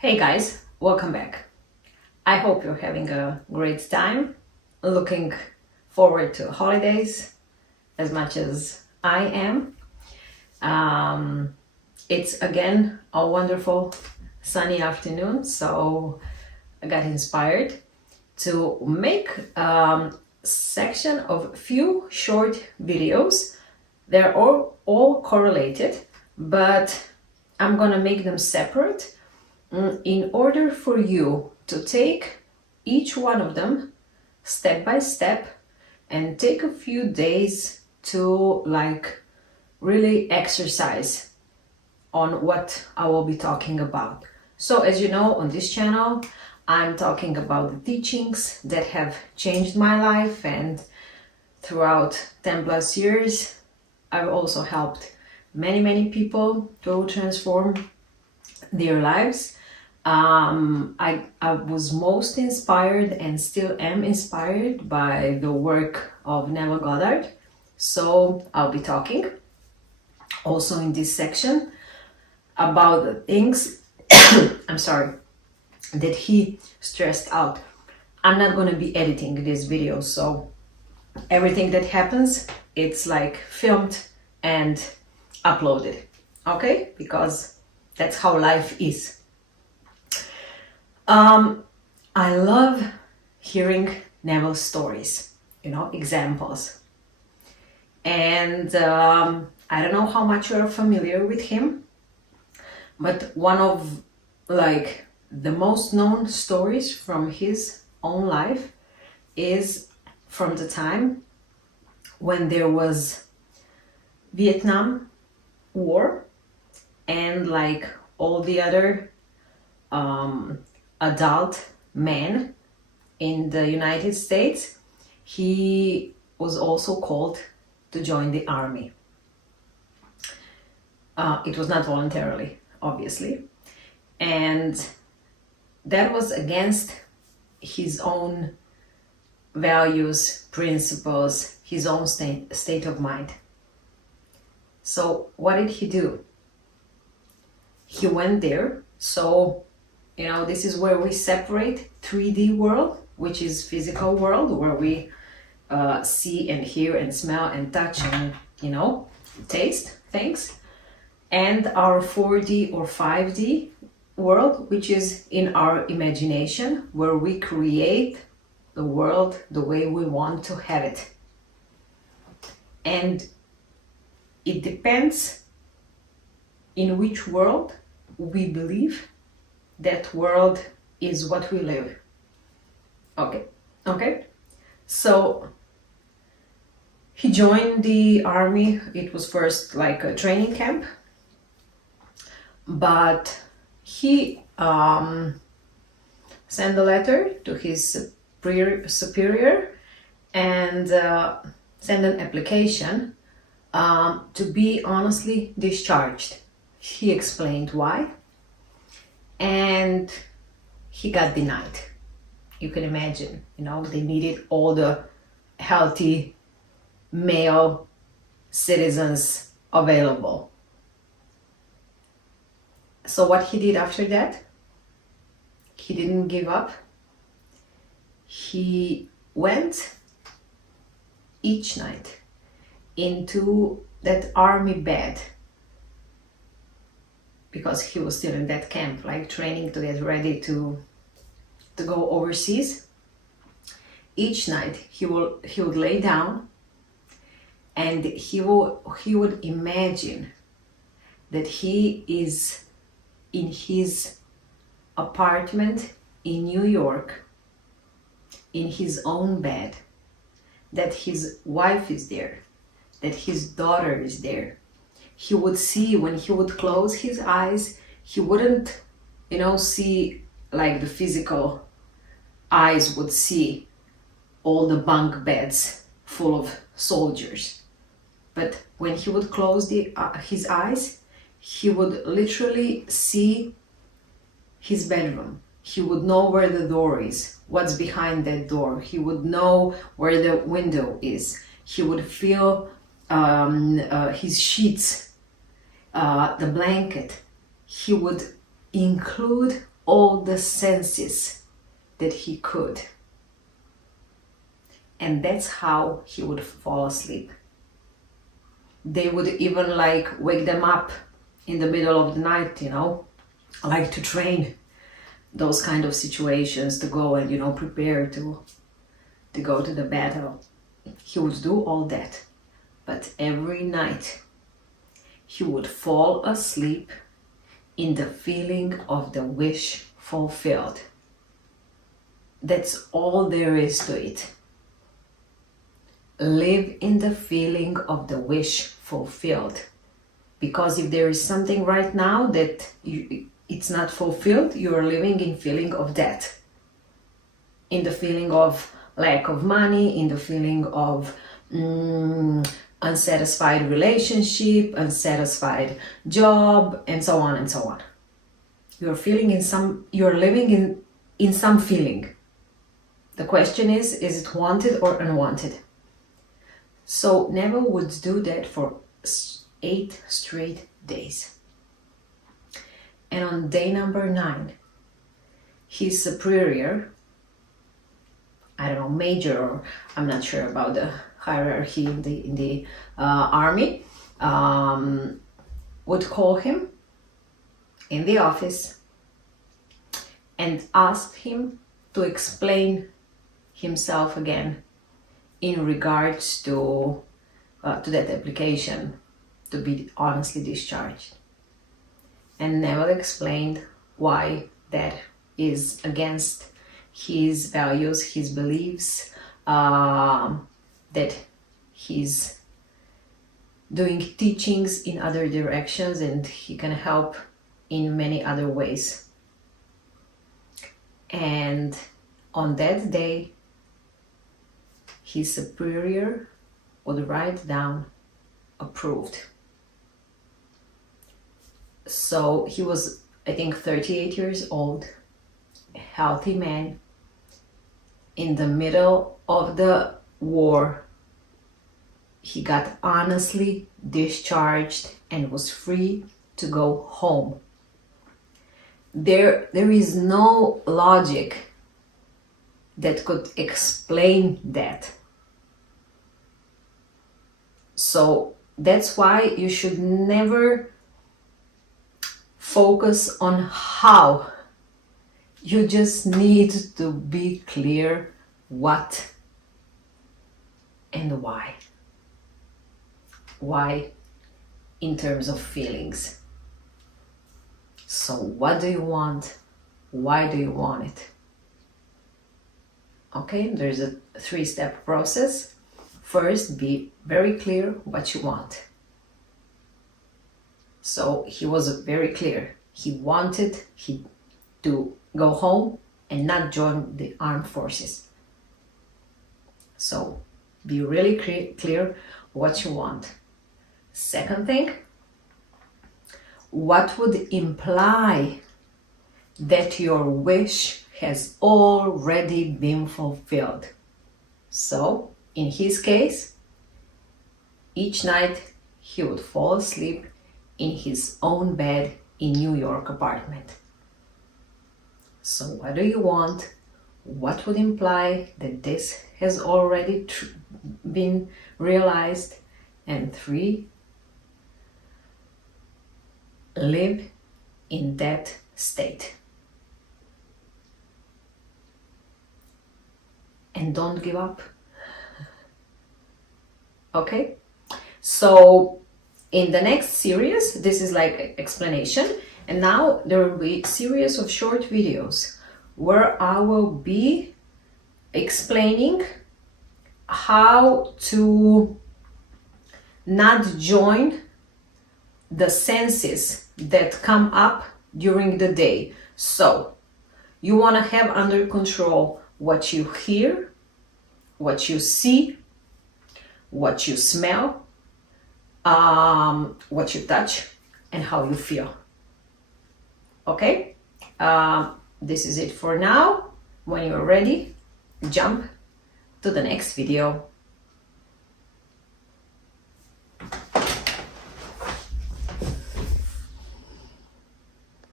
Hey guys, welcome back. I hope you're having a great time, looking forward to holidays as much as I am. It's again a wonderful sunny afternoon, so I got inspired to make a section of few short videos. They're all correlated, but I'm gonna make them separate in order for you to take each one of them step by step and take a few days to really exercise on what I will be talking about. So as you know, on this channel I'm talking about the teachings that have changed my life, and throughout 10 plus years I've also helped many people to transform their lives. I was most inspired and still am inspired by the work of Neville Goddard. So I'll be talking also in this section about the things I'm sorry, that he stressed out. I'm not going to be editing this video, so everything that happens, it's like filmed and uploaded, okay? Because that's how life is. I love hearing Neville's stories, examples. And I don't know how much you're familiar with him, but one of the most known stories from his own life is from the time when there was Vietnam War, and all the other adult men in the United States, he was also called to join the army. It was not voluntarily, obviously, and that was against his own values, principles, his own state of mind. So what did he do? He went there. So this is where we separate 3D world, which is physical world, where we see and hear and smell and touch and taste things, and our 4D or 5D world, which is in our imagination, where we create the world the way we want to have it. And it depends in which world we believe that world is what we live. Okay. So he joined the army. It was first like a training camp, but he sent a letter to his superior and sent an application to be honestly discharged. He explained why, and he got denied. You can imagine, they needed all the healthy male citizens available. So what he did after that, he didn't give up. He went each night into that army bed, because he was still in that camp, training to get ready to go overseas. Each night he would lay down, and he would imagine that he is in his apartment in New York, in his own bed, that his wife is there, that his daughter is there. He would see, when he would close his eyes, he wouldn't, see like the physical eyes would see all the bunk beds full of soldiers. But when he would close his eyes, he would literally see his bedroom. He would know where the door is, what's behind that door. He would know where the window is. He would feel his sheets, the blanket. He would include all the senses that he could. And that's how he would fall asleep. They would even like wake them up in the middle of the night, like to train those kind of situations, to go and, prepare to go to the battle. He would do all that. But every night he would fall asleep in the feeling of the wish fulfilled. That's all there is to it. Live in the feeling of the wish fulfilled. Because if there is something right now that it's not fulfilled, you are living in feeling of that. In the feeling of lack of money, in the feeling of unsatisfied relationship, unsatisfied job, and so on and so on. You're living in some feeling. The question is it wanted or unwanted? So Neville would do that for 8 straight days. And on day number 9, his superior, major, or I'm not sure about the hierarchy in the army, would call him in the office and ask him to explain himself again in regards to that application to be honestly discharged. And Neville explained why that is against his values, his beliefs, that he's doing teachings in other directions and he can help in many other ways. And on that day, his superior would write down approved. So he was, I think, 38 years old, a healthy man, in the middle of the war. He got honestly discharged and was free to go home. There is no logic that could explain that. So that's why you should never focus on how. You just need to be clear what and why. Why in terms of feelings. So what do you want? Why do you want it? Okay, there's a 3-step process. First, be very clear what you want. So he was very clear. He wanted to go home and not join the armed forces. So be really clear what you want. Second thing, what would imply that your wish has already been fulfilled? So in his case, each night he would fall asleep in his own bed in New York apartment. So what do you want? What would imply that this has already been realized? And 3, live in that state. And don't give up. Okay? So in the next series, this is like explanation, and now there will be a series of short videos where I will be explaining how to not join the senses that come up during the day. So you want to have under control what you hear, what you see, what you smell, what you touch, and how you feel. Okay, this is it for now. When you're ready, jump to the next video.